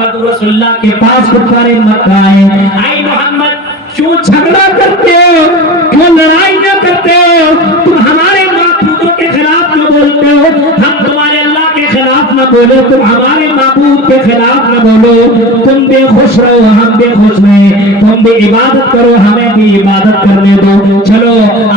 محمد رسول اللہ کے پاس کفار مکہ آئے. اے محمد کیوں جھگڑا کرتے ہو, کیوں لڑائیاں کرتے ہو, تم ہمارے معبودوں کے خلاف نہ بولتے ہو, ہم تمہارے اللہ کے خلاف نہ بولو, تم ہمارے معبود کے خلاف نہ بولو, تم بے خوش رہو ہم بے خوش رہے, تم بھی عبادت کرو ہمیں بھی عبادت کرنے دو. چلو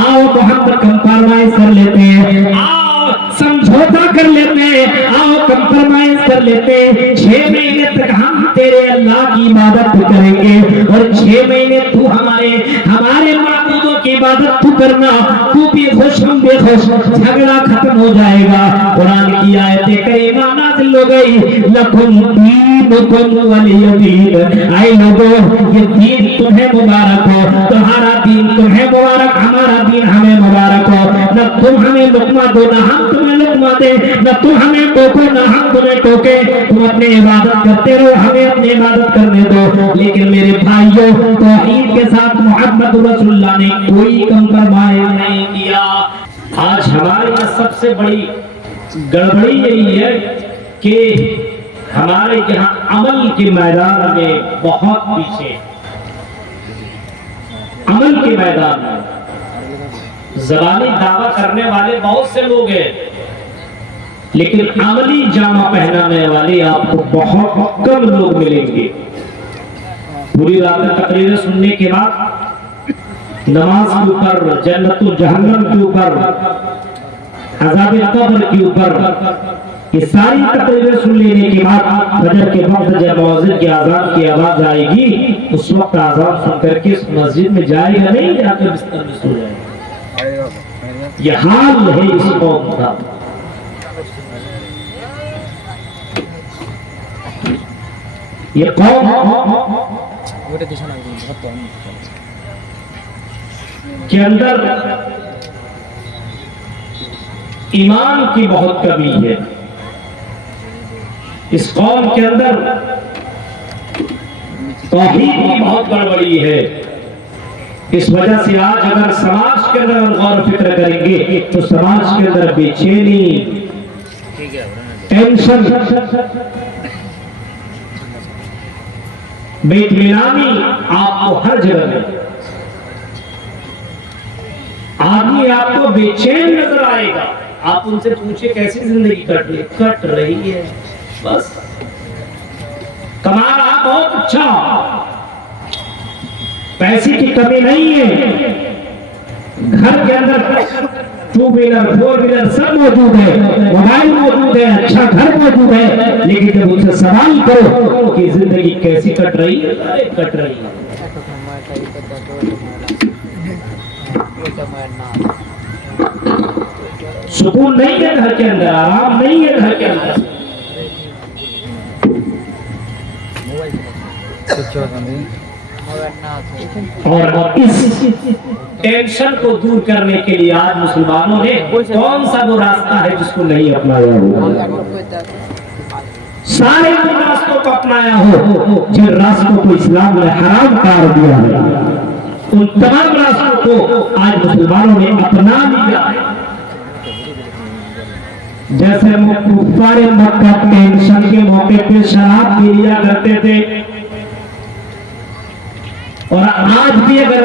آؤ محمد کمپرومائز کر لیتے ہیں, آؤ سمجھوتا کر لیتے ہیں, آؤ کمپرومائز کر لیتے ہیں. 6 مہینے تک ہم تیرے اللہ کی عبادت کریں گے اور 6 مہینے تو ہمارے معبودوں کی عبادت تو کرنا, تو بھی خوش ہم بھی خوش, جھگڑا ختم ہو جائے گا. قرآن کی آیت کریمہ نازل ہو گئی, لکم دینکم ولی دین. اے لوگوں یہ دین تمہیں مبارک ہو, تمہارا دین تمہیں مبارک, ہمارا دین ہمیں مبارک ہو. نہ تم ہمیں لقمہ دو نہ ہم تمہیں لقمہ دے, نہ تم ہمیں ٹوکو نہ ہم تمہیں ٹوکے, تم اپنی عبادت کرتے رہو ہمیں اپنی عبادت کرنے دو. لیکن میرے بھائیوں توحید کے ساتھ محمد رسول اللہ نے کوئی کمپرومائز نہیں کیا. آج ہمارے یہاں سب سے بڑی گڑبڑی یہی ہے کہ ہمارے یہاں عمل کے میدان میں بہت پیچھے, عمل کے میدان میں زبانی دعویٰ کرنے والے بہت سے لوگ ہیں, لیکن عملی جامہ پہنانے والے آپ کو بہت کم لوگ ملیں گے. پوری رات تقریریں سننے کے بعد نماز کے اوپر, جنت و جہنم کے اوپر, عذاب قبر کے اوپر, یہ ساری تقریریں سن لینے کے بعد فجر کے وقت جب مؤذن کی اذان کی آواز آئے گی, اس وقت اذان سن کر کے اس مسجد میں جائے گا نہیں, جا کے بستر میں سو جائے گا. یہ حال ہے اس قوم کا. یہ قوم کے اندر ایمان کی بہت کمی ہے, اس قوم کے اندر توحید کی بہت گڑبڑی ہے. اس وجہ سے آج اگر سماج کے اندر غور و فکر کریں گے تو سماج کے اندر بے چینی, ٹینشن, بے اطمینانی آپ کو ہر جگہ میں. آدمی آپ کو بے چین نظر آئے گا, آپ ان سے پوچھے کیسی زندگی کٹ رہی ہے, بس کما رہا بہت اچھا, پیسے کی کمی نہیں ہے, گھر کے اندر 2 ویلر 4 ویلر سب موجود ہے, موبائل موجود ہے, اچھا گھر موجود ہے, لیکن جب ان سے سوال کرو کہ زندگی کیسی کٹ رہی ہے, کٹ رہی ہے. سکون نہیں ہے گھر کے اندر, آرام نہیں ہے گھر کے اندر. اور اس ٹینشن کو دور کرنے کے لیے آج مسلمانوں نے کون سا وہ راستہ ہے جس کو نہیں اپنایا ہو؟ سارے ان راستوں کو اپنایا ہو جن راستوں کو اسلام نے حرام قرار دیا ہے, ان تمام راستوں کو آج مسلمانوں نے اپنا لیا. جیسے کفار مکہ ٹینشن کے موقع پہ شراب پی لیا کرتے تھے, اور آج بھی اگر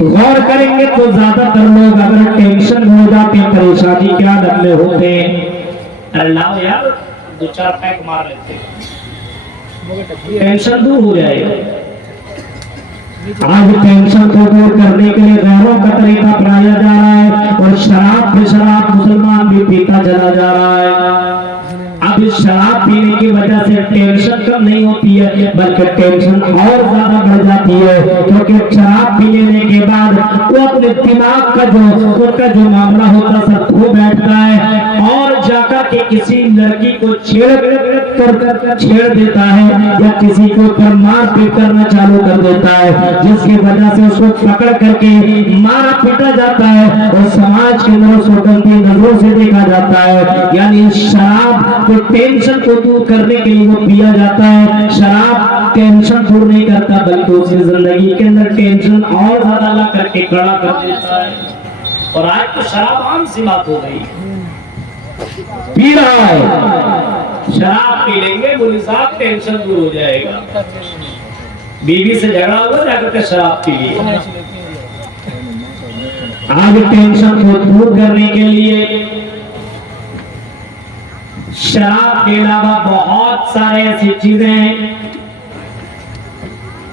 غور کریں گے تو زیادہ تر لوگ اگر ٹینشن ہو جاتے, پریشانی کے حالت میں ہوتے, اللہ یار 2-4 پیک مار لیتے, ٹینشن دور ہو جائے گا. آج ٹینشن کو دور کرنے کے لیے غیروں کا طریقہ اپنایا جا رہا ہے, اور شراب پہ شراب مسلمان بھی پیتا چلا جا رہا ہے. اب اس شراب پینے کی وجہ سے ٹینشن کم نہیں ہوتی ہے بلکہ ٹینشن اور زیادہ بڑھ جاتی ہے, کیونکہ شراب پی لینے کے بعد وہ اپنے دماغ کا جو معاملہ ہوتا سب کھو بیٹھتا ہے, اور جا کر کے کسی لڑکی کو چھیڑ دیتا ہے یا کسی کو پر مار پیٹ کرنا چالو کر دیتا ہے, جس کی وجہ سے اس کو پکڑ کر کے مارا پیٹا جاتا ہے, اور سماج کے اندر اس کو گندی نظروں سے دیکھا جاتا ہے. یعنی شراب ٹینشن کو دور کرنے کے لیے وہ پیا جاتا ہے, شراب ٹینشن دور نہیں کرتا بلکہ اس کی زندگی کے اندر ٹینشن اور زیادہ لا کر کے کھڑا کر دیتا ہے. اور آج تو شراب عام سی بات ہو گئی, پی رہا ہے, شراب پی لیں گے مولوی صاحب ٹینشن دور ہو جائے گا. بیوی سے جھگڑا ہوا جا کر کے شراب پی لی. آج ٹینشن کو دور کرنے کے لیے شراب کے علاوہ بہت سارے ایسی چیزیں ہیں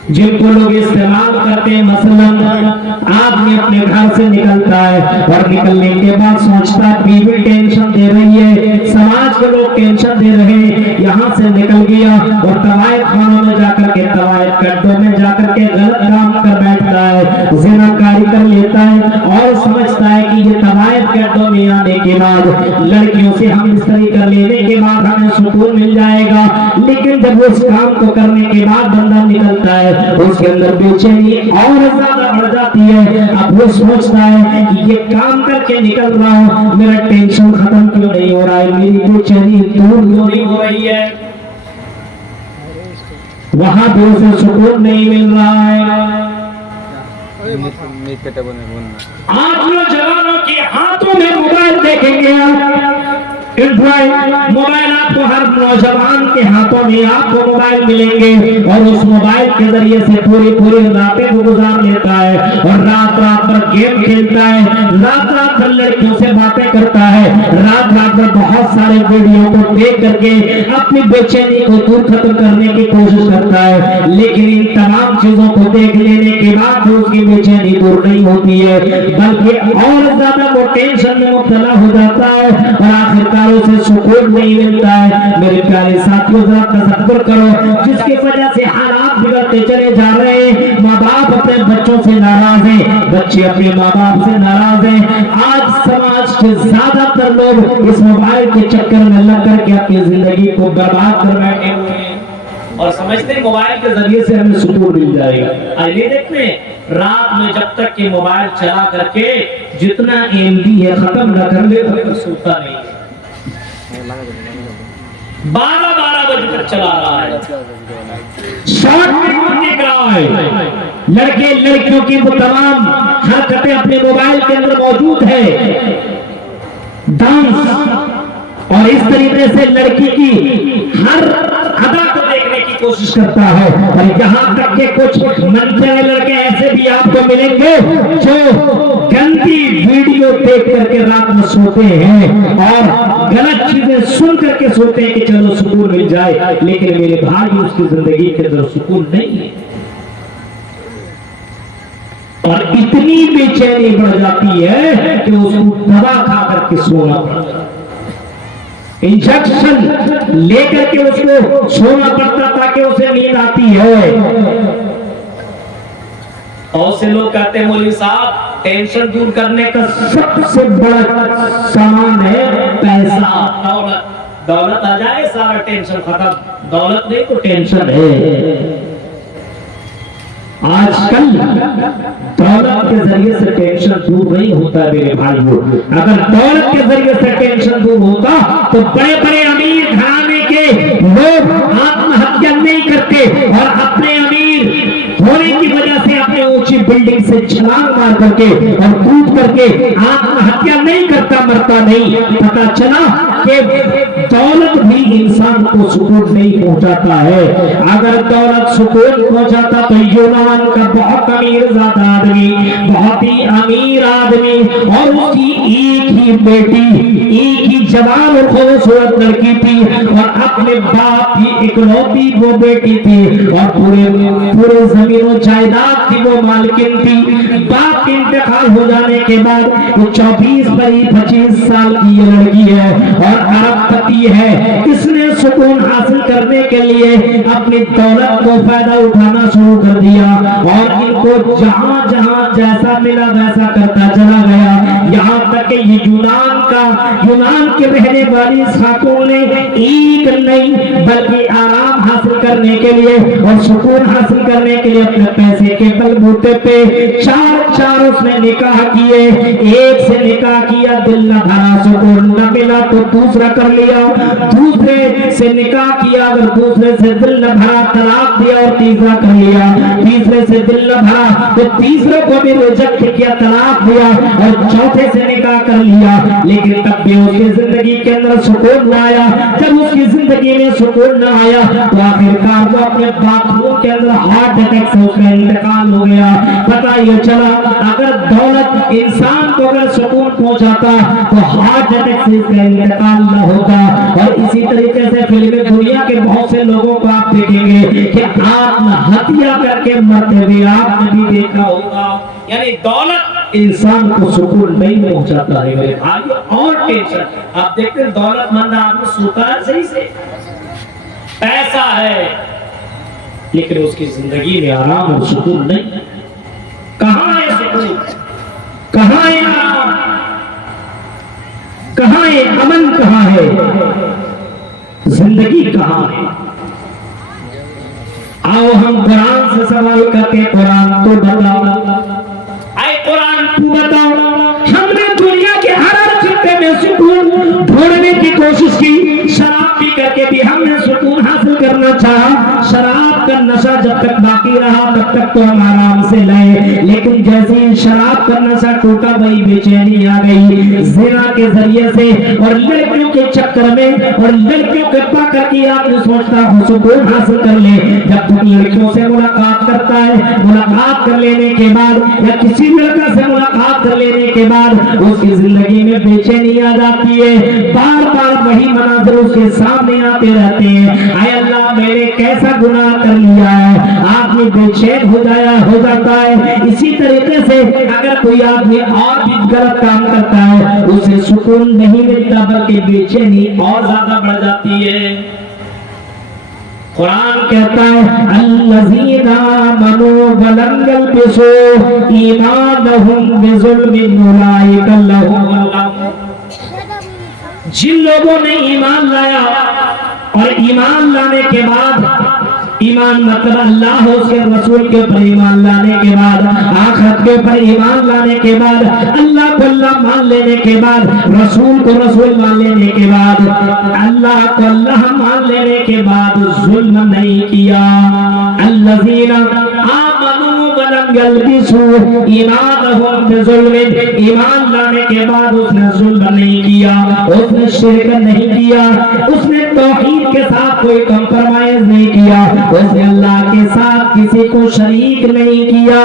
جن کو لوگ استعمال کرتے ہیں. مثلاً آدمی اپنے گھر سے نکلتا ہے اور نکلنے کے بعد سوچتا ہے بیوی ٹینشن دے رہی ہے, سماج کے لوگ ٹینشن دے رہے ہیں, یہاں سے نکل گیا اور طوائف خانوں میں جا کر کے طوائف گڈوں میں جا کر کے غلط کام کر بیٹھتا ہے, زنا کاری کر لیتا ہے اور سمجھتا ہے کہ یہ طوائف گڈوں میں آنے کے بعد لڑکیوں سے ہم مستری کر لینے کے بعد ہمیں سکون مل جائے گا. لیکن جب اس کام کو کرنے کے بعد بندہ نکلتا ہے اس کے اندر بے چینی اور زیادہ بڑھ جاتی ہے. اب وہ سوچتا ہے کہ یہ کام کر کے نکل رہا ہوں, میرا ٹینشن ختم کیوں نہیں ہو رہا ہے, میری بے چینی دور کیوں نہیں ہو رہی ہے, وہاں بھی اسے سکون نہیں مل رہا ہے. آپ نوجوانوں کے ہاتھوں میں موبائل دیکھیں گے, موبائل آپ کو ہر نوجوان کے ہاتھوں میں آپ کو موبائل ملیں گے اور اس موبائل کے ذریعے سے پوری راتیں وہ گزار لیتا ہے اور رات بھر گیم کھیلتا ہے, رات بھر لڑکیوں سے باتیں کرتا ہے, رات بھر بہت سارے ویڈیو کو دیکھ کر کے اپنی بے چینی کو دور ختم کرنے کی کوشش کرتا ہے. لیکن ان تمام چیزوں کو دیکھ لینے کے بعد اس کی بے چینی دور نہیں ہوتی ہے بلکہ اور زیادہ وہ ٹینشن میں مبتلا ہو جاتا ہے اور آخرکار سے سکون نہیں ملتا ہے. میرے پیارے ساتھیوں ذرا تصور کرو جس کی وجہ سے حالات بگڑتے چلے جا رہے ہیں. ماں باپ اپنے بچوں سے ناراض ہیں, بچے اپنے ماں باپ سے ناراض ہیں. آج سماج کے زیادہ تر لوگ اس موبائل کے چکر میں لگ کر کے اپنی زندگی کو برباد کر بیٹھے ہوئے ہیں اور سمجھتے ہیں موبائل کے ذریعے سے ہمیں سکون مل جائے گا. آئیے دیکھتے ہیں رات میں جب تک کہ موبائل چلا کر کے جتنا ایم بی ہے ختم نہ کر لے تو سوتا نہیں, 12 بجے تک چلا رہا ہے, شارٹ ویڈیو دیکھ رہا ہے. لڑکے لڑکیوں کی وہ تمام حرکتیں اپنے موبائل کے اندر موجود ہے, ڈانس اور اس طریقے سے لڑکی کی ہر ادا کو دیکھنے کی کوشش کرتا ہے. اور یہاں تک کہ کچھ منچے لڑکے ایسے بھی آپ کو ملیں گے جو گندی ویڈیو دیکھ کر کے رات میں سوتے ہیں اور غلط چیزیں سن کر کے سوتے ہیں کہ چلو سکون مل جائے. لیکن میرے بھائی اس کی زندگی کے اندر سکون نہیں ہے اور اتنی بے چینی بڑھ جاتی ہے کہ اس کو دوا کھا کر کے سونا پڑتا ہے, انجیکشن لے کر کے اس کو سونا پڑتا تاکہ اسے نیند آتی ہے. اور سے لوگ کہتے ہیں مولوی صاحب ٹینشن دور کرنے کا سب سے بڑا سامان ہے پیسہ, دولت. دولت آ جائے سارا ٹینشن ختم, دولت نہیں تو ٹینشن ہے. آج کل دولت کے ذریعے سے ٹینشن دور نہیں ہوتا میرے بھائیوں. اگر دولت کے ذریعے سے ٹینشن دور ہوتا تو بڑے بڑے امیر گھرانے کے لوگ آتم ہتیا نہیں کرتے اور اپنے امیر ہونے کی وجہ سے اپنے اونچی بلڈنگ سے چھلانگ مار کر کے اور کود کر کے آتم ہتیا نہیں کرتا, مرتا نہیں. پتا چلا کہ دولت بھی انسان کو سکون نہیں پہنچاتا ہے. اگر دولت سکون پہنچاتا تو یونان کا بہت امیر زادہ آدمی, بہت ہی امیر آدمی اور اس کی ایک ہی بیٹی, ایک ہی جوان اور خوبصورت لڑکی تھی اور اپنے باپ کی اکلوتی وہ بیٹی تھی اور پورے زمین و جائیداد کی وہ مالکن تھی. باپ کے انتقال ہو جانے کے بعد وہ 24-25 سال کی یہ لڑکی ہے اور ارب پتی ہے. اس نے سکون حاصل کرنے کے لیے اپنی دولت کو فائدہ اٹھانا شروع کر دیا اور ان کو جہاں جہاں جیسا ملا ویسا کرتا چلا گیا. یہاں تک کہ یہ یونان کے رہنے والی خاتون نے ایک نہیں بلکہ آرام حاصل کرنے کے لیے اور سکون حاصل کرنے کے لیے اپنے پیسے کے بلبوتے پہ چار اس نے نکاح کیے. ایک سے نکاح کیا, دل نہ بھرا, سکون نہ ملا تو دوسرا کر لیا. دوسرے سے نکاح کیا, اگر دوسرے سے دل نہ بھرا طلاق دیا اور تیسرا کر لیا. تیسرے سے دل نہ بھرا تو تیسرے کو بھی ریجیکٹ کیا, طلاق دیا اور چوتھے سے نکاح کر لیا. لیکن تب بھی اس کی زندگی کے اندر سکون نہ آیا. جب اس کی زندگی میں سکون نہ آیا تو آخرکار وہ اپنے باتھ روم کے اندر ہارٹ اٹیک سے اس کا انتقال ہو گیا. پتہ یہ چلا اگر دولت انسان کو اگر سکون پہنچاتا تو ہارٹ اٹیک سے اس کا انتقال نہ ہوتا. اور اسی طریقے سے فلم دنیا کے بہت سے لوگوں کو آپ دیکھیں گے کہ آتم ہتیا کر کے مرتے ہوئے آپ نے بھی دیکھا ہوگا. یعنی دولت انسان کو سکون نہیں پہنچاتا ہے میرے بھائی. اور ٹینشن آپ دیکھتے ہیں, دولت مند آدمی سوتا ہے صحیح سے, پیسہ ہے, لیکن اس کی زندگی میں آرام اور سکون نہیں. کہاں ہے سکون, کہاں ہے آرام, کہاں ہے امن, کہاں ہے زندگی, کہاں ہے؟ آؤ ہم قرآن سے سوال کرتے, قرآن تو بتاؤ, اے قرآن تو بتاؤ. ہم نے دنیا کے ہر خطے میں سکون ڈھونڈنے کی کوشش کی, شراب پی کر کے بھی ہم نے سکون حاصل کرنا چاہا. شراب کا نشہ جب تک باقی رہا تب تک تو ہم آرام سے لائے, لیکن جیسے شراب کا نشہ ٹوٹا وہی بے چینی آ گئی. زنا کے ذریعے سے اور لڑکیوں کے چکر میں اور لڑکیوں کے پا کر کے آدمی سوچتا ہوں سکون حاصل کر لے. جب تک لڑکیوں سے ملاقات کرتا ہے, ملاقات کر لینے کے بعد یا کسی لڑکا سے ملاقات کر لینے کے بعد اس کی زندگی میں بے چینی آ جاتی ہے. بار بار وہی مناظر اس کے سامنے آتے رہتے ہیں. اے اللہ میں نے کیسا گناہ کر لیا ہے, آدمی بے چین ہو جاتا ہے. اسی طریقے سے اگر کوئی آدمی اور بھی غلط کام کرتا ہے اسے سکون نہیں ملتا بلکہ بے چینی اور زیادہ بڑھ جاتی ہے. قرآن کہتا ہے الذین آمنوا ولم یلبسوا ایمانہم بظلم اولئک لہم الامن. جن لوگوں نے ایمان لایا اور ایمان لانے کے بعد, ایمان مطلب اللہ اور اس کے رسول کے اوپر ایمان لانے کے بعد, آخرت کے اوپر ایمان لانے کے بعد, اللہ کو اللہ مان لینے کے بعد, رسول کو رسول مان لینے کے بعد, اللہ کو اللہ مان لینے کے بعد ظلم نہیں کیا. الذین آمنوا ولم یلبسوا ایمانہم بظلم, ایمان لانے کے بعد اس نے ظلم نہیں کیا, اس نے شرک نہیں کیا, اس نے توحید کے ساتھ کوئی کمپرمائز نہیں کیا, اس نے اللہ کے ساتھ کسی کو شریک نہیں کیا.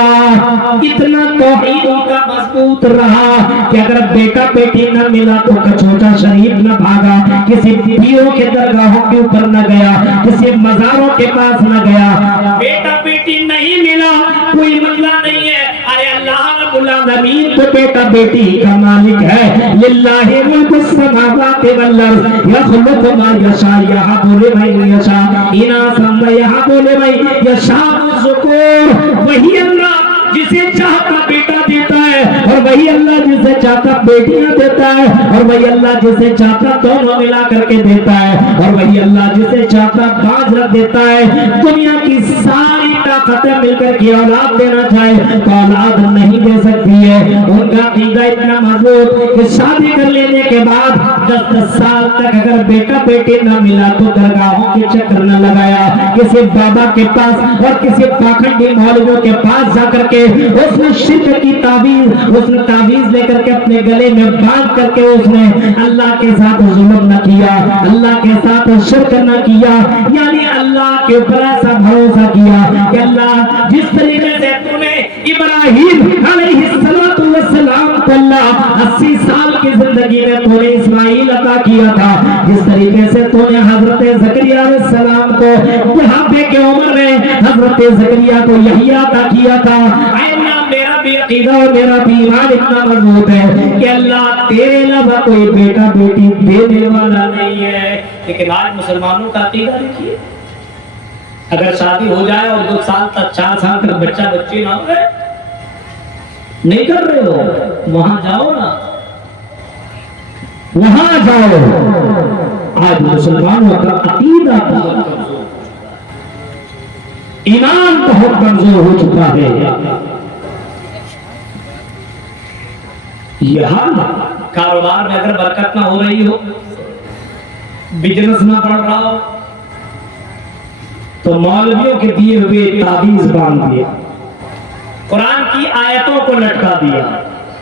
اتنا توحید کا مضبوط رہا کہ اگر بیٹا بیٹی نہ ملا تو کچوٹا شریف نہ بھاگا, کسی پیروں کے درگاہوں کے اوپر نہ گیا, کسی مزاروں کے پاس نہ گیا. بیٹا بیٹی نہیں ملا کوئی مسئلہ نہیں ہے, ارے اللہ رب العالمین تو بیٹا بیٹی کا مالک ہے. للہ ملک السماوات والارض یخلق ما یشاء یہب لمن یشاء اناثا ویہب لمن یشاء الذکور. وہی اللہ جسے چاہتا بیٹا دیتا ہے اور وہی اللہ جسے چاہتا بیٹیاں دیتا ہے اور وہی اللہ جسے چاہتا دونوں ملا کر کے دیتا ہے اور وہی اللہ جسے چاہتا باز رکھ دیتا ہے. دنیا کی ساری طاقتیں مل کر کے اولاد دینا چاہے تو اولاد نہیں دے سکتی ہے. ان کا عقیدہ اتنا مضبوط کہ شادی کر لینے کے بعد 10 سال تک اگر بیٹا بیٹی نہ ملا تو درگاہوں کے چکر نہ لگایا, کسی بابا کے پاس اور کسی پاکھنڈی مولویوں کے پاس جا کر کے اس نے شرک کی تعویذ, اس نے تعویذ لے کر کے اپنے گلے میں باندھ کر کے اس نے اللہ کے ساتھ ظلم نہ کیا, اللہ کے ساتھ شرک نہ کیا. یعنی اللہ کے اوپر ایسا بھروسہ کیا کہ اللہ جس طریقے سے تو نے ابراہیم علیہ السلام کو اللہ 80 سال کی زندگی میں تو نے اسماعیل عطا کیا تھا, جس طریقے سے تو نے حضرت زکریا علیہ السلام کو بڑھاپے کی عمر میں حضرت زکریا کو یحییٰ عطا کیا تھا. اے اللہ میرا بھی عقیدہ اور میرا بھی ایمان اتنا مضبوط ہے کہ اللہ تیرے علاوہ کوئی بیٹا بیٹی دینے والا نہیں ہے. لیکن آج مسلمانوں کا عقیدہ دیکھیے, اگر شادی ہو جائے اور 2 سال تک 4 سال تک بچہ بچی نہ ہوئے, نہیں کر رہے ہو, وہاں جاؤ نا, وہاں جاؤ. آج مسلمانوں کا عقیدہ ایمان بہت کمزور ہو چکا ہے. یہاں کاروبار میں اگر برکت نہ ہو رہی ہو, بزنس نہ بڑھ رہا ہو, تو مولویوں کے دیے ہوئے تعویذ باندھ دیا, قرآن کی آیتوں کو لٹکا دیا.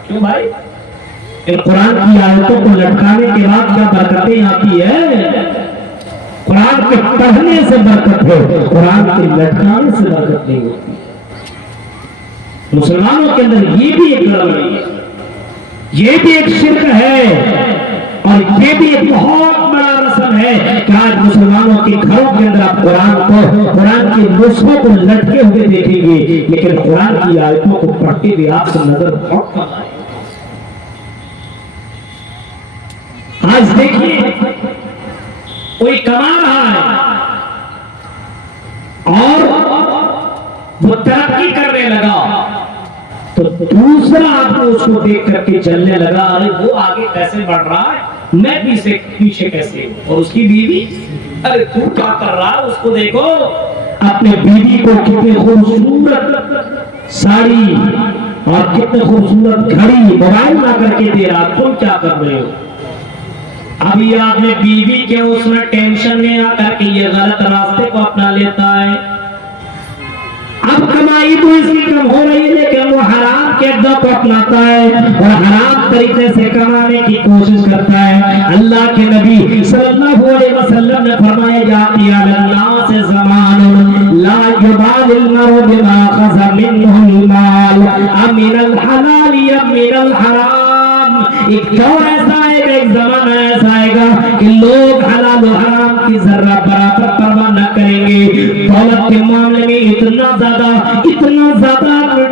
کیوں بھائی؟ ان قرآن کی آیتوں کو لٹکانے کے بعد کیا برکتیں آتی ہے؟ قرآن کے پڑھنے سے برکت ہے, قرآن کے لٹکانے سے برکت نہیں ہوتی. مسلمانوں کے اندر یہ بھی ایک گڑبڑی ہے, یہ بھی ایک شرک ہے, اور یہ بھی ایک بہت بڑا رسم ہے کہ آج مسلمانوں کے گھروں کے اندر آپ قرآن کے نسخوں کو لٹکے ہوئے دیکھیں گے, لیکن قرآن کی آیتوں کو پڑھتے ہوئے آپ سے نظر بہت کم آئے. آج دیکھیے کوئی کما رہا ہے اور وہ ترقی کرنے لگا, تو دوسرا آدمی اس کو دیکھ کر کے چلنے لگا, ارے وہ آگے کیسے بڑھ رہا ہے, میں پیچھے کیسے ہوں. اور اس کی بیوی, ارے تو کیا کر رہا ہے, اس کو دیکھو, اپنے بیوی کو کتنے خوبصورت ساڑی اور کتنے خوبصورت گھڑی موبائل لا کر کے دے رہا, تم کیا کر رہے ہو. ابھی آپ نے بیوی کے اس میں ٹینشن میں آ کر کے یہ غلط راستے کو اپنا لیتا ہے. اب کمائی تو اس کی کم ہو رہی ہے, لیکن وہ حرام کے اڈا کو اپناتا ہے اور حرام طریقے سے کمانے کی کوشش کرتا ہے. اللہ کے نبی صلی اللہ علیہ وسلم نے فرمایا, جاتی علی الناس زمان لا یبال المرء بما اخذ منه المال امن الحلال من الحرام. ایک دور ایسا ہے, ایک زمانہ ایسا آئے گا کہ لوگ حلال و حرام کی ذرہ برابر پرواہ نہ کریں گے. دولت کے معاملے میں اتنا زیادہ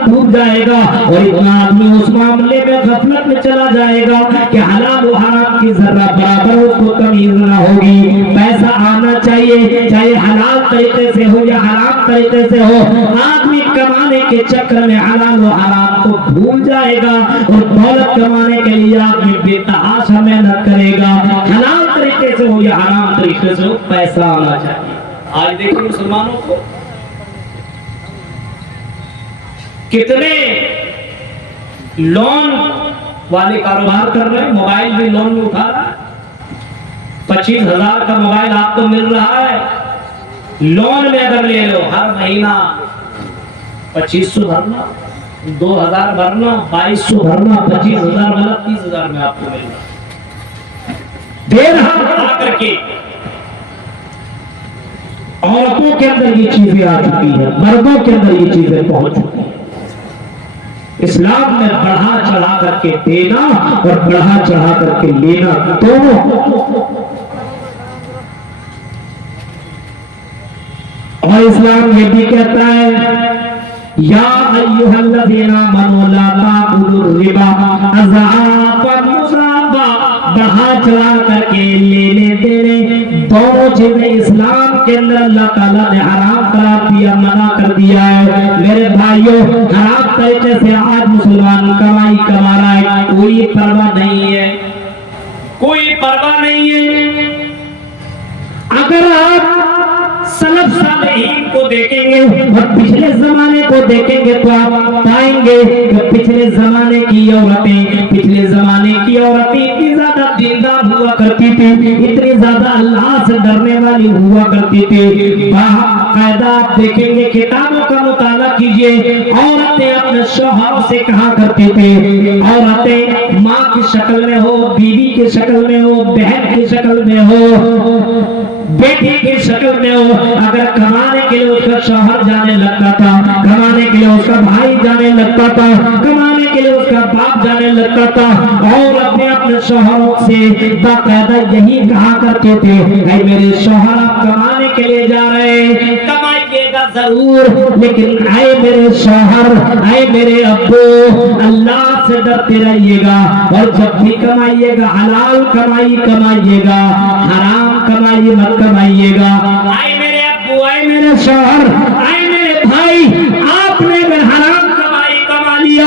ڈوب جائے گا اور اتنا آدمی اس معاملے میں غفلت میں چلا جائے گا کہ حلال و حرام کی ذرہ برابر اس کو تمیز نہ ہوگی. پیسہ آنا چاہیے, چاہے حلال طریقے سے ہو یا حرام طریقے سے ہو, آدمی کمانے کے چکر میں حلال و حرام کو بھول جائے گا اور دولت کمانے کے لیے آدمی بے تحاشا محنت کرے گا. حلال طریقے سے ہو یا حرام طریقے سے ہو, پیسہ آنا چاہیے. آج دیکھیں مسلمانوں کو کتنے لون والے کاروبار کر رہے ہیں, موبائل بھی لون میں اٹھا رہا ہے. 25,000 کا موبائل آپ کو مل رہا ہے, لون میں اگر لے لو ہر مہینہ 2500 بھرنا, 2000 بھرنا, 2200 بھرنا, 25,000 بھرنا, 30,000 میں آپ کو مل رہا ہے. دے رہا آ کر کے عورتوں کے اندر یہ چیزیں آ چکی ہیں, مردوں کے اندر یہ چیزیں پہنچ چکی ہیں. اسلام میں بڑھا چڑھا کر کے دینا اور بڑھا چڑھا کر کے لینا دونوں. اور اسلام یہ بھی کہتا ہے, یا ایھا الذین آمنوا لا تأکلوا الربا اضعافا مضاعفا. بڑھا چڑھا کر کے لینے دینے دونوں چیزیں اسلام کے اندر اللہ تعالیٰ نے حرام قرار دیا, منع کر دیا ہے. میرے بھائیوں, حرام طریقے سے آج مسلمان کمائی کما رہا ہے, کوئی پرواہ نہیں ہے, کوئی پرواہ نہیں ہے. اگر آپ سلف صالحین کو دیکھیں گے اور پچھلے زمانے کو دیکھیں گے تو آپ پائیں گے کہ پچھلے زمانے کی عورتیں اتنی زیادہ دیندار ہوا کرتی تھی, اتنی زیادہ اللہ سے ڈرنے والی ہوا کرتی تھی. باقاعدہ آپ دیکھیں گے, کتابوں کا مطالعہ کیجئے, عورتیں اپنے شوہروں سے کہا کرتی تھی, عورتیں ماں کی شکل میں ہو, بیوی کی شکل میں ہو, بہن کی شکل میں ہو, بیٹی کی شکل میں ہو, اگر کمانے کے لیے اس کا شوہر جانے لگتا تھا, کمانے کے لیے اس کا بھائی جانے لگتا تھا, کمانے کے لیے اس کا باپ جانے لگتا تھا, اور اپنے شوہروں سے باقاعدہ یہی کہا کرتے تھے, اے میرے شوہر آپ کمانے کے لیے جا رہے ہیں, کمائیے گا ضرور, لیکن اے میرے شوہر, اے میرے ابو, اللہ سے ڈرتے رہیے گا, اور جب بھی کمائیے گا حلال کمائی کمائیے گا, حرام کمائی مت کمائیے گا. اے میرے ابو, اے میرے شوہر, اے میرے بھائی, آپ نے حرام کمائی کما لیا,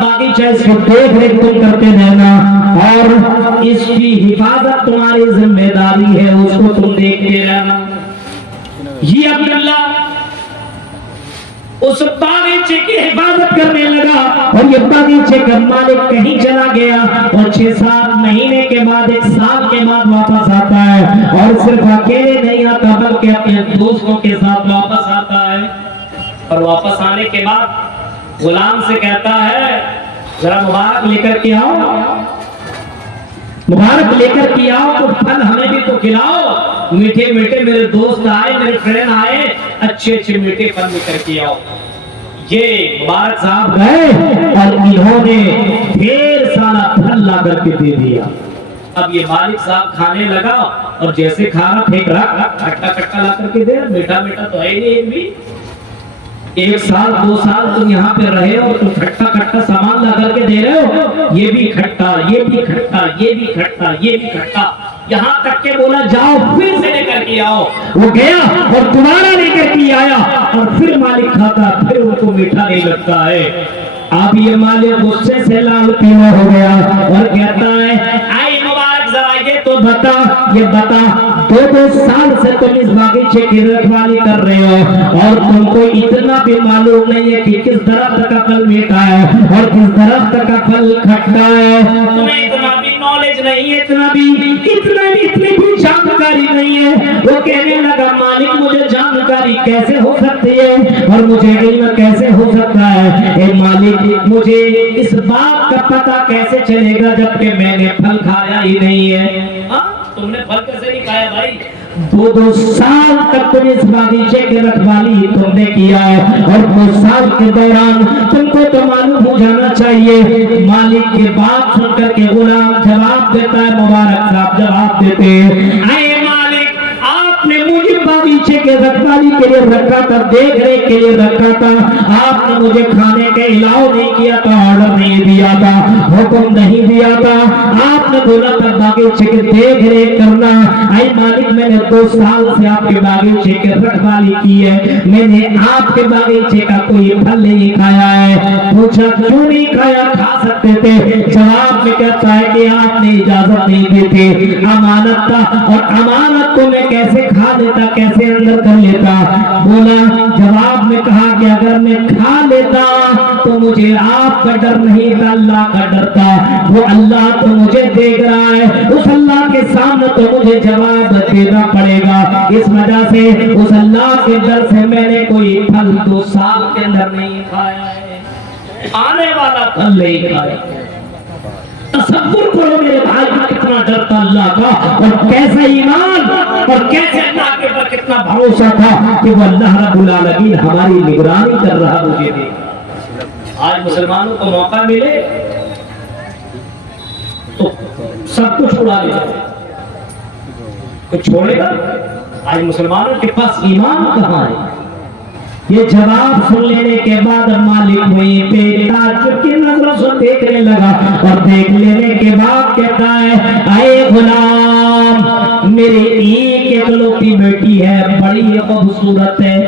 باغیچہ ہے، اس کو دیکھ ریکھ تم کرتے رہنا اور اس کی حفاظت تمہاری ذمہ داری ہے، اس کو تم دیکھتے رہنا۔ یہ عبداللہ اس باغیچے کی حفاظت کرنے لگا، اور یہ باغیچے کا مالک کہیں چلا گیا اور 6-7 مہینے کے بعد 1 سال کے بعد واپس آتا ہے، اور صرف اکیلے نہیں آتا بلکہ اپنے دوستوں کے ساتھ واپس آتا ہے۔ اور واپس آنے کے بعد غلام سے کہتا ہے ذرا مبارک لے کر کے آؤ، مبارک لے کر کے آؤ، اور پھل ہمیں بھی تو کھلاؤ، میٹھے میٹھے میرے دوست آئے، میرے فرینڈ آئے، اچھے اچھے میٹھے پھل لے کر کے آؤ۔ یہ مبارک صاحب گئے اور انہوں نے ڈھیر سارا پھل لا کر کے دے دیا۔ اب یہ مالک صاحب کھانے لگا اور جیسے کھا رہا پھینک رہا، کھٹا کھٹا لا کر کے دے رہا، میٹھا میٹھا تو ہے ہی نہیں بھی۔ 1 سال 2 سال تم یہاں پہ رہے ہو، تم کھٹا کھٹا سامان لا کر کے دے رہے ہو، یہ بھی کھٹا، یہ بھی کھٹا، یہ بھی کھٹا، یہ بھی کھٹا، یہاں تک کہ بولا جاؤ پھر سے لے کر کے آؤ۔ وہ گیا اور دوبارہ لے کر کے آیا اور پھر مالک کھاتا، پھر ان کو میٹھا نہیں لگتا ہے۔ اب یہ مالک غصے سے لال پیلا ہو گیا اور کہتا ہے آئی مبارک ذرا یہ تو بتا، یہ بتا 2 سال سے تم اس باغیچے کی رکھوالی کر رہے ہو اور تم کو اتنا بھی معلوم نہیں ہے کہ کس درخت کا پھل میٹھا ہے اور کس درخت کا پھل کھٹا ہے، تمہیں اتنا بھی نالج نہیں ہے، اتنی بھی جانکاری نہیں ہے۔ وہ کہنے لگا مالک مجھے جانکاری کیسے ہو سکتی ہے اور مجھے علم کیسے ہو سکتا ہے؟ اے مالک مجھے اس بات کا پتہ کیسے چلے گا جبکہ میں نے پھل کھایا ہی نہیں ہے؟ ہاں تم نے پھل کیسے نہیں کھایا بھائی؟ 2 سال تک تم اس باغیچے کی رکھوالی تم نے کیا ہے اور 2 سال کے دوران تم کو تو معلوم ہو جانا چاہیے۔ مالک کی بات سن کر کے غلام جواب دیتا ہے، مبارک صاحب جواب دیتے ہیں اے مالک آپ نے مجھے باغیچے کے رکھوالی کے لیے رکھا تھا، دیکھ ریکھ کے لیے رکھا تھا، آپ نے مجھے کھانے کے الاؤ نہیں کیا تھا، آرڈر نہیں دیا تھا، حکم نہیں دیا تھا، آپ نے بولا تھا باغیچے کی دیکھ ریکھ کرنا۔ اے مالک میں نے 2 سال سے آپ کے باغیچے کی رکھوالی کی ہے، میں نے آپ کے باغیچے کا کوئی پھل نہیں کھایا ہے۔ پوچھا کیوں نہیں کھایا؟ کھا سکتے تھے۔ جواب میں کہتا ہے کہ آپ نے اجازت نہیں دی تھی، امانت تھا اور امانت کو میں کیسے کھا لیتا، کیسے اندر کر لیتا؟ بولا جواب میں کہا کہ اگر میں کھا لیتا تو مجھے آپ کا ڈر نہیں تھا، اللہ کا ڈر تھا۔ وہ اللہ تو مجھے دیکھ رہا ہے، اس اللہ کے سامنے تو مجھے جواب دینا پڑے گا، اس وجہ سے اس اللہ کے ڈر سے میں نے کوئی پھل 2 سال کے اندر نہیں کھایا ہے، آنے والا پھل نہیں کھایا۔ تصور کرو میرے بھائی کتنا ڈر تھا اللہ کا اور کیسا ایمان اور کیسے اللہ کے پر کتنا بھروسہ تھا کہ وہ اللہ رب العالمین ہماری نگرانی کر رہا مجھے دیکھ۔ آج مسلمانوں کو موقع ملے تو سب کچھ اڑا لے کچھ چھوڑے گا؟ آج مسلمانوں کے پاس ایمان کہاں ہے؟ یہ جواب سن لینے کے بعد مالک وہیں پہ تعجب کی نظروں سے دیکھنے لگا اور دیکھ لینے کے بعد کہتا ہے اے غلام میری ایک اکلوتی بیٹی ہے، بڑی خوبصورت ہے،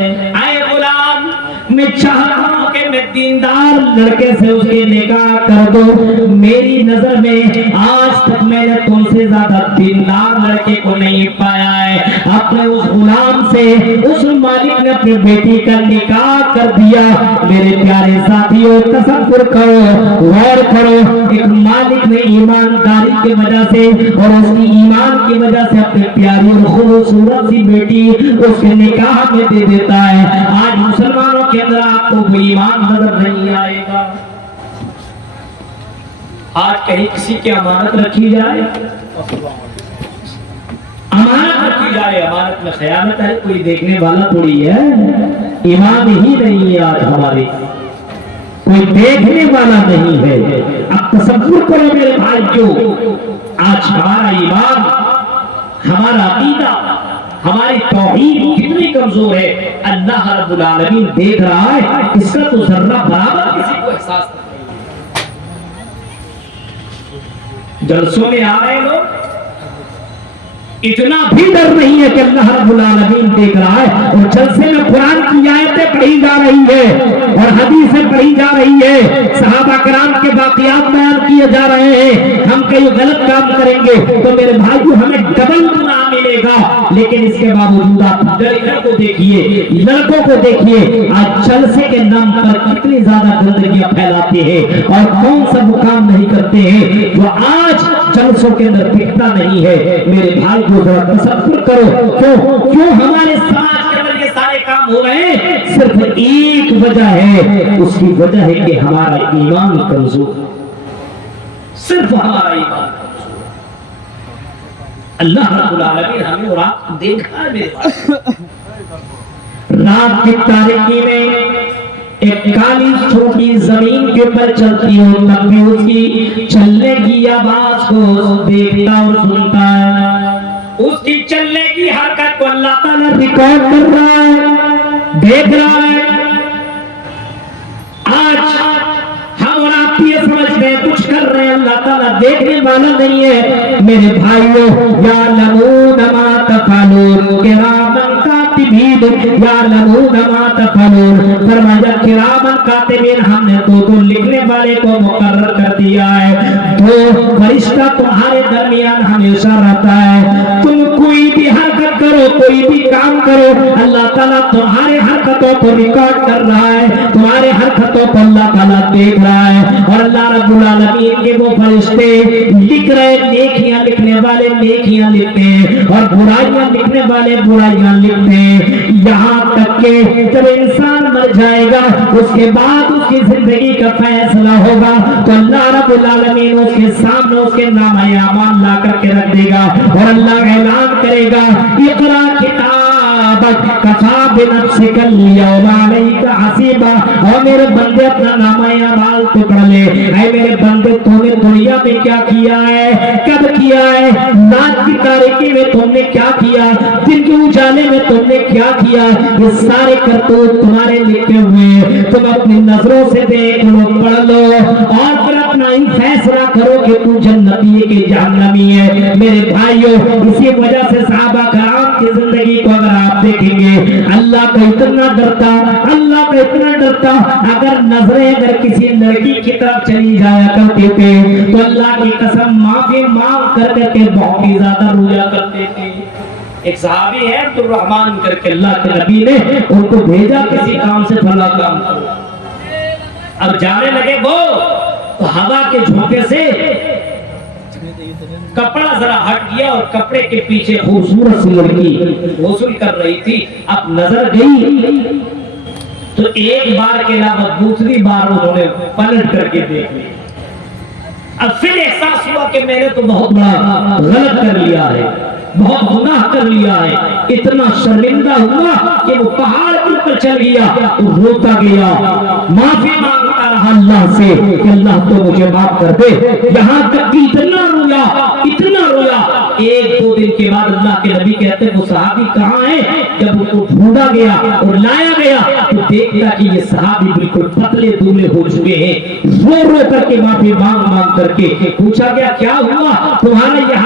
اے غلام میں چاہتا ہوں کہ میں دیندار لڑکے سے اس کی نکاح کر دو۔ میری نظر میں آج تک میں نے تم سے زیادہ دیندار لڑکے کو نہیں پایا ہے۔ اپنے اس غلام سے اس مالک نے اپنی بیٹی کا نکاح کر دیا۔ میرے پیارے ساتھیوں تصور کرو، غور کرو، ایک مالک نے ایمانداری کی وجہ سے اور اس کی ایمان کی وجہ سے اپنی پیاری اور خوبصورت سی بیٹی اس کے نکاح میں دے دیتا ہے۔ آج مسلمانوں کے اندر آپ کو کوئی ایمان نظر نہیں آئے گا۔ آج کہیں کسی کی امانت رکھی جائے، امانت رکھی جائے، امانت میں خیانت ہے، کوئی دیکھنے والا تھوڑی ہے، ایمان ہی نہیں ہے آج ہمارے، کوئی دیکھنے والا نہیں ہے۔ اب تصور کرو میرے بھائیوں، آج ہمارا ایمان، ہمارا عقیدہ، ہماری توحید کتنی کمزور ہے، اللہ رب العالمین دیکھ رہا ہے، اس کا تو ذرہ برابر کسی کو احساس نہیں۔ جلسوں میں آ رہے لوگ اتنا بھی ڈر نہیں ہے کہ اللہ رب العالمین دیکھ رہا ہے، اور جلسے میں قرآن کی آیتیں پڑھی جا رہی ہے اور حدیثیں پڑھی جا رہی ہے، صحابہ کرام کے واقعات بیان کیے جا رہے ہیں، ہم کئی غلط کام کریں گے تو میرے بھائیو ہمیں ڈبل گناہ ملے گا، لیکن اس کے باوجود آپ لڑکوں کو دیکھیے، لڑکوں کو دیکھیے، آج جلسے کے نام پر کتنی زیادہ گندگیاں پھیلاتے ہیں اور کون سا وہ کام نہیں کرتے ہیں جو آج جلسوں کے اندر دکھتا نہیں ہے۔ میرے بھائی کو ذرا تصور کرو کیوں ہمارے سماج کے اندر یہ سارے کام ہو رہے ہیں؟ صرف ایک وجہ ہے، اس کی وجہ ہے کہ ہمارا ایمان کمزور، صرف ہمارا ایمان کمزور۔ اللہ رب العالمین ہمیں اور آپ کو دیکھا ہے میرے بھائی، رات کی تاریکی میں ایک کالی چھوٹی زمین کے اوپر چلتی ہو، تب بھی اس کی چلنے کی آواز کو دیکھتا اور سنتا ہے، اس کی چلنے کی حرکت کو اللہ تعالیٰ ریکارڈ کر رہا ہے، دیکھ رہا ہے۔ آج ہم اور آپ یہ سمجھتے ہیں کچھ کر رہے ہیں، اللہ تعالیٰ دیکھنے والا نہیں ہے۔ میرے بھائیو، یعلمون ما تفعلون، کراماً کاتبین یعلمون ما تفعلون، فرمایا کراماً کاتبین، ہم نے دو لکھنے والے کو مقرر کر دیا ہے، دو فرشتہ تمہارے درمیان ہمیشہ رہتا ہے، تم کوئی بھی حرکت کرو، کوئی بھی کام کرو، اللہ تعالیٰ تمہارے حرکتوں کو ریکارڈ کر رہا ہے، تمہارے حرکتوں کو اللہ تعالیٰ دیکھ رہا ہے، اور اللہ رب العالمین کے وہ فرشتے لکھ رہے، نیکیاں لکھنے والے نیکیاں لکھتے ہیں اور برائیاں لکھنے والے برائیاں لکھتے ہیں، یہاں تک کہ جب انسان مر جائے گا اس کے بعد اس کی زندگی کا فیصلہ ہوگا تو اللہ رب العالمین اس کے سامنے اس کے نامہ اعمال لا کر کے رکھ دے گا اور اللہ اعلان کرے گا، اقرا کتابک کفا بنفسک اليوم علیک حسیبا، اور میرے بندے اپنا نامہ اعمال تو پڑھ لے، اے میرے بندے تو نے دنیا میں کیا کیا ہے، کب کیا ہے، رات کی تاریکی میں تم نے کیا کیا، دن کے اجالے میں تم نے کیا کیا، یہ سارے کرتوت تمہارے لکھے ہوئے، تم اپنی نظروں سے دیکھ لو، پڑھ لو اور پھر اپنا ہی فیصلہ کرو کہ تو جنتی ہے کہ جہنمی ہے۔ میرے بھائیو، اسی وجہ سے صحابہ کرام کی زندگی کو اگر آپ دیکھیں گے، اللہ کا اتنا ڈرتا، اللہ کا اتنا ڈرتا، اگر نظریں اگر کسی لڑکی کی طرف چلی جایا کرتے تھے تو اللہ کی قسم معافی مانگ کر کے بہت ہی زیادہ رویا کرتے تھے۔ ایک صحابی ہے عبد الرحمن کر کے، اللہ کے نبی نے ان کو بھیجا کسی کام سے فلاں کام کرو، اب جانے لگے وہ تو ہوا کے جھونکے سے کپڑا ذرا ہٹ گیا اور کپڑے کے پیچھے خوبصورت سی لڑکی غسل کر رہی تھی، اب نظر گئی تو ایک بار کے علاوہ دوسری بار انہوں نے پلٹ کر کے دیکھ لیا، اب پھر احساس ہوا کہ میں نے تو بہت بڑا غلط کر لیا ہے، بہت گناہ کر لیا ہے، اتنا شرمندہ ہوا کہ وہ پہاڑ کے اوپر چل گیا، روتا گیا، معافی مانگتا رہا اللہ سے کہ اللہ تو مجھے معاف کر دے، یہاں تک کہ اتنا رویا، اتنا رویا۔ ایک دو دن کے بعد اللہ کے نبی کہتے ہیں وہ صحابی کہاں ہے، جب ان کو ڈھونڈا گیا اور لایا گیا تو دیکھتا کہ یہ صحابی بالکل پتلے دولے ہو چکے ہیں، رو رو کر کے معافی مانگ مانگ کر کے پوچھا گیا کیا ہوا، تمہاری یہ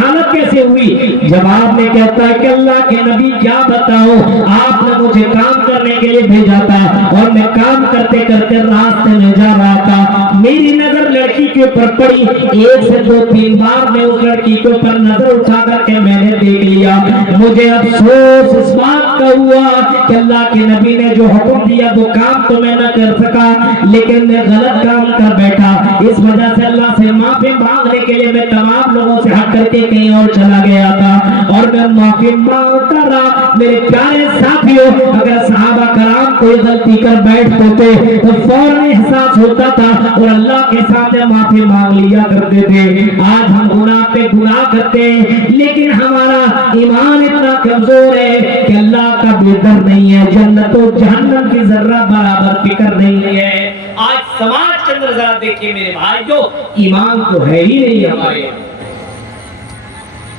حالت کیسے ہوئی؟ جواب میں کہتا ہے کہ اللہ کے نبی کیا بتاؤ، آپ نے مجھے کام کرنے کے لیے بھیجا تھا اور میں کام کرتے کرتے راستے میں جا رہا تھا، میری نظر لڑکی کے اوپر پڑی، ایک سے دو تین بار میں اس لڑکی کے اوپر نظر اٹھا کر کے میں نے دیکھ لیا، مجھے افسوس اس بات کا ہوا کہ اللہ کے نبی نے جو حکم دیا وہ کام تو میں نہ کر سکا، لیکن میں غلط کام کر بیٹھا، اس وجہ سے اللہ سے معافی مانگنے کے لیے میں تمام لوگوں سے ہٹ کر کے کہیں اور چلا گیا تھا اور میں معافی مانگتا رہا۔ میرے پیارے ساتھیوں، اگر صحابہ کرام کوئی غلطی کر بیٹھتے تھے تو فوراً احساس ہوتا تھا اور اللہ کے سامنے معافی مانگ لیا کرتے تھے۔ آج ہم گناہ پہ گناہ کرتے ہیں لیکن ہمارا ایمان اتنا کمزور ہے کہ اللہ کا بھی ڈر نہیں ہے، جنت و جہنم کی ذرہ برابر فکر نہیں ہے۔ آج سماج کے اندر ذرا دیکھیے میرے بھائیو، ایمان تو ہے ہی نہیں ہمارے۔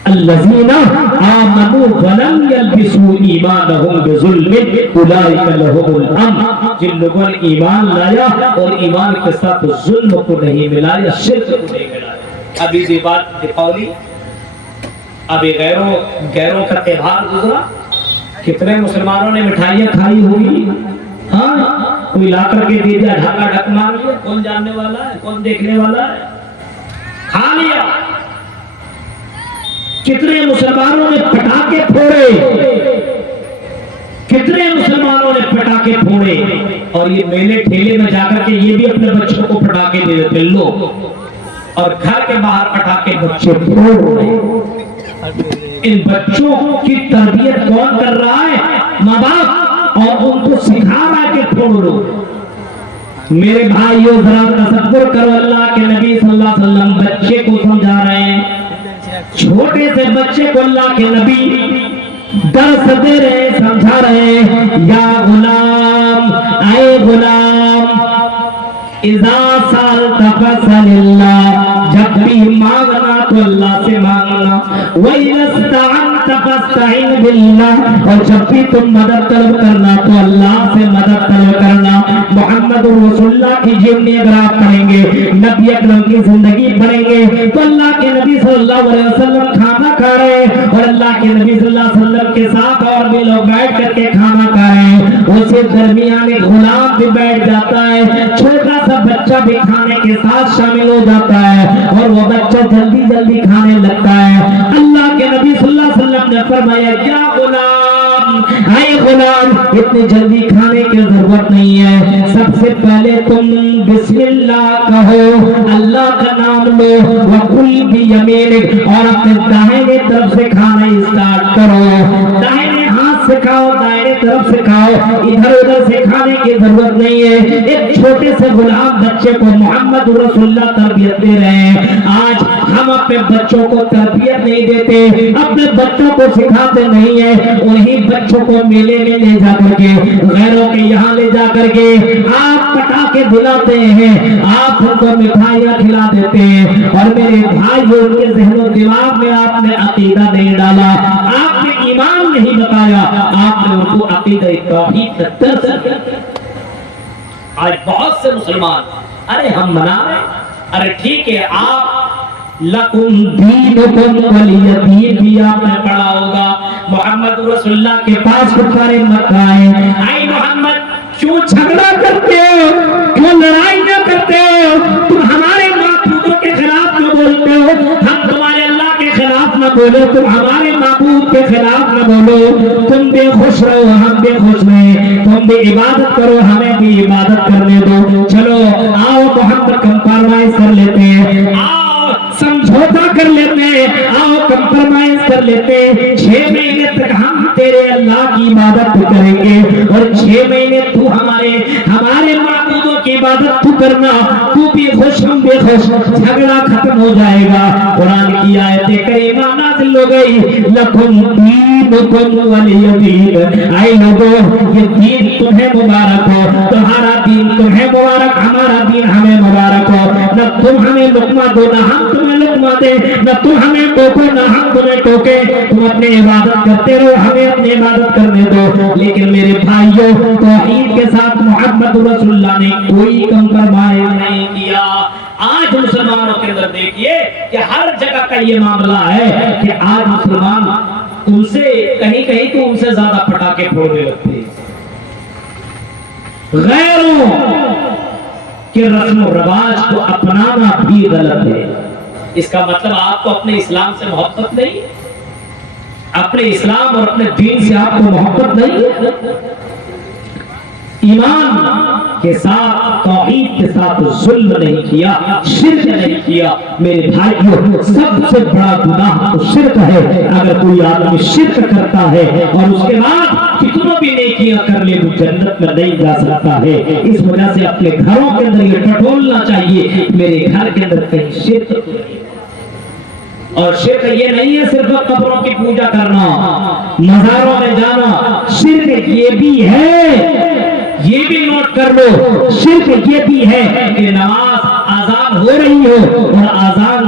الذین آمنوا ولم یلبسوا ایمانہم بظلم اولئک لہم الامن، جن لوگوں نے ایمان لایا اور ایمان کے ساتھ ظلم کو نہیں ملایا، شرک کو نہیں ملایا۔ ابھی یہ بات قولی اب یہ غیروں کا تہوار گزرا، کتنے مسلمانوں نے مٹھائیاں کھائی ہوگی، ہاں کوئی لا کر کے دے دیا، ڈھاکا ڈھک مار لیا، کون جاننے والا ہے کون دیکھنے والا ہے، کھا لیا۔ کتنے مسلمانوں نے پٹاخے پھوڑے، کتنے مسلمانوں نے پٹاخے پھوڑے، اور یہ میلے ٹھیلے میں جا کر کے یہ بھی اپنے بچوں کو پٹاخے دے دیتے لو، اور گھر کے باہر پٹاخے بچے پھوڑ رہے۔ ان بچوں کی تربیت کون کر رہا ہے؟ ماں باپ، اور ان کو سکھا رہا ہے کہ پھوڑ لو۔ میرے بھائیوں ذرا تصور کرو، اللہ کے نبی صلی اللہ علیہ وسلم بچے کو سمجھا رہے ہیں، چھوٹے سے بچے کو اللہ کے نبی درس دے رہے، سمجھا رہے ہیں، یا غلام، اے غلام، اذا سالت فسل اللہ، جب بھی مانگنا تو اللہ سے مانگنا، وَإِذَا اسْتَعَنْتَ فَاسْتَعِنْ بِاللَّهِ، اور جب بھی تم مدد طلب کرنا تو اللہ سے مدد طلب کرنا۔ محمد رسول اللہ کی جیونی اگر آپ پڑھیں گے، نبی اکرم کی زندگی پڑھیں گے، تو اللہ کے نبی صلی اللہ علیہ وسلم کھانا کھا رہے ہیں، اور اللہ کے نبی صلی اللہ علیہ وسلم کے ساتھ اور بھی لوگ بیٹھ کر کے کھانا کھا رہے ہیں، اسے درمیان ایک غلام بھی بیٹھ جاتا ہے، چھوٹا سا بچہ بھی کھانے کے ساتھ شامل ہو جاتا ہے، اور وہ بچہ جلدی جلدی کھانے لگتا ہے۔ اللہ کے نبی صلی اللہ علیہ وسلم نے فرمایا، کیا غلام، اے غلام، اتنی جلدی کھانے کی ضرورت نہیں ہے، سب سے پہلے تم بسم اللہ کہو، اللہ کا نام لو، وَقُلْ بِيَمِينِكَ، اور اپنے دائیں طرف سے کھانا اسٹارٹ کرو، دائیں ہاتھ سے کھاؤ، دائیں طرف سے کھاؤ، ادھر ادھر سے کھانے کی ضرورت نہیں ہے۔ ایک چھوٹے سے غلام بچے کو محمد رسول اللہ تربیت دے رہے ہیں۔ آج ہم اپنے بچوں کو تربیت نہیں دیتے، اپنے بچوں کو سکھاتے نہیں ہیں، وہی بچوں کو میلے میں لے جا کر کے، غیروں کے یہاں لے جا کر کے آپ پٹاخے دلاتے ہیں، آپ ان کو مٹھائیاں کھلا دیتے ہیں، اور میرے بھائیوں ان کے ذہن و دماغ میں آپ نے عقیدہ نہیں ڈالا، آپ نے ایمان نہیں بتایا، آپ نے ان کو عقیدہ توحید کا درس دیا۔ آج بہت سے مسلمان، ارے ہم منا رہے، ارے ٹھیک ہے، آپ لکم دینکم ولی دین بھی آپ نے پڑھا ہوگا۔ محمد رسول اللہ کے پاس کفار مکہ آئے، اے محمد کیوں جھگڑا کرتے ہو، کیوں لڑائی نہ کرتے ہو، تم ہمارے معبودوں کے خلاف نہ بولتے ہو، ہم تمہارے اللہ کے خلاف نہ بولو، تم ہمارے معبود کے خلاف نہ بولو، تم بے خوش رہو ہم بے خوش رہیں، تم بھی عبادت کرو ہمیں بھی عبادت کرنے دو، چلو آؤ محمد کمپرومائز کر لیتے ہیں، آؤ سمجھوتا کر لیتے ہیں، آؤ کمپرومائز کر لیتے ہیں، 6 مہینے تک ہم تیرے اللہ کی عبادت کریں گے، اور 6 مہینے تو ہمارے معبودوں کی عبادت تو کرنا، تو بھی خوش ہم بھی خوش، جھگڑا ختم ہو جائے گا۔ قرآن کی آیت کریمہ نازل ہو گئی، لکم دینکم ولی دین، اے لوگوں یہ دین تمہیں مبارک ہو، تمہارا دین تمہیں مبارک، ہمارا دین ہمیں مبارک ہو، نہ تم ہمیں لقمہ دو نہ ہم تمہیں لقمہ دے، نہ تم ہمیں ٹوکو نہ ہم تمہیں ٹوکے، تم اپنی عبادت کرتے رہو ہمیں اپنی عبادت کرنے دو۔ لیکن میرے بھائیوں توحید کے ساتھ محمد رسول اللہ نے کوئی کمپرومائز نہیں کیا۔ آج مسلمانوں کے اندر دیکھیے کہ ہر جگہ کا یہ معاملہ ہے کہ آج مسلمان ان سے کہیں کہیں تو ان سے زیادہ پٹاخے پھوڑنے لگتے ہیں، غیروں کہ رسم و رواج کو اپنانا بھی غلط ہے۔ اس کا مطلب آپ کو اپنے اسلام سے محبت نہیں، اپنے اسلام اور اپنے دین سے آپ کو محبت نہیں، ایمان کے ساتھ توحید کے ساتھ ظلم نہیں کیا، شرک نہیں کیا۔ میرے بھائیوں سب سے بڑا گناہ تو شرک ہے، اگر کوئی آدمی شرک کرتا ہے اور اس کے بعد کتنوں بھی نیکیاں کر لے وہ جنت میں نہیں جا سکتا ہے۔ اس وجہ سے اپنے گھروں کے اندر یہ ٹٹولنا چاہیے میرے گھر کے اندر کہیں شرک نہیں۔ اور شرک یہ نہیں ہے صرف قبروں کی پوجا کرنا، مزاروں میں جانا، شرک یہ بھی ہے، یہ بھی نوٹ کر لو، شرک یہ بھی ہے کہ نماز آزان ہو رہی ہو اور آزان